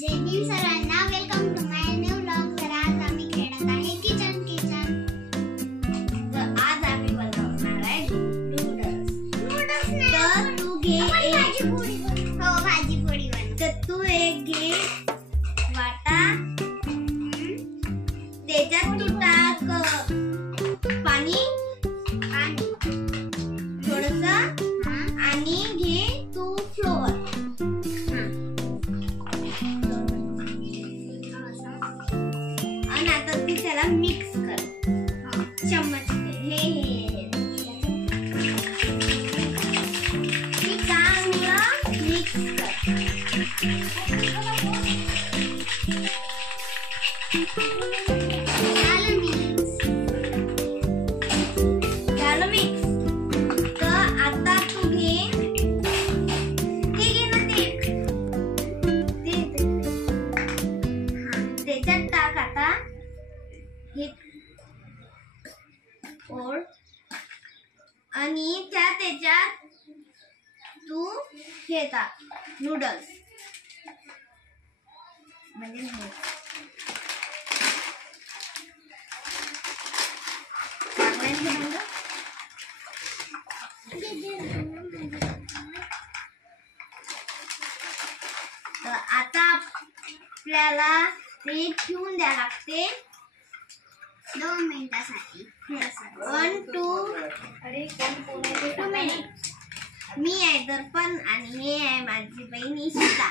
जय भीम सर्वांना, welcome to my new vlog. तर आज आम्ही खेळत आहे किचन। तर आज आम्ही बनवणार आहे नूडल्स। तर तू घे भाजी पोळी। हो, भाजी पोळी बन। तर तू एक घे वाटा, त्याच्यात तू टाक पाणी थोडंसं आणि घे तू फ्लोअर आणि आता तू त्याला मिक्स कर चम्मच हे चांगलं मिक्स झालं मिक्स। तर आता तू घे ना त्याच्यात टाक आता हे ओढ आणि त्याच्यात तू हे टाक नूडल्स म्हणजे तर आता आपल्याला ते ठेवून द्या लागते 2 मिनिटासाठी। 1 2 मिनिट। मी आहे दर्पण आणि हे आहे माझी बहीण इशिता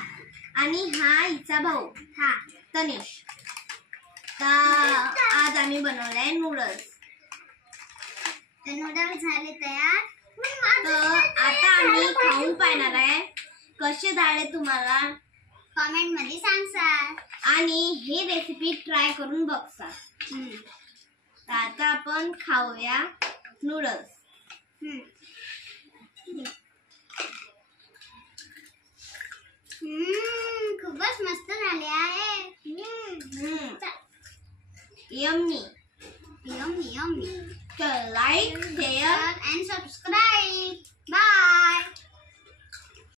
आणि हा हिचा भाऊ हा तनिष। तर आज आम्ही बनवलाय नूडल्स। तर नूडल्स झाले तयार। तर आता आम्ही खाऊन पाहणार आहे कसे झाले तुम्हाला कमेंट मध्ये सांगसाल आणि हे रेसिपी ट्राय करून बघसा। तर आता आपण खाऊया नूडल्स। खूपच मस्त झाले आहे। यम्मी। यम्मी। तर like share and subscribe. Bye.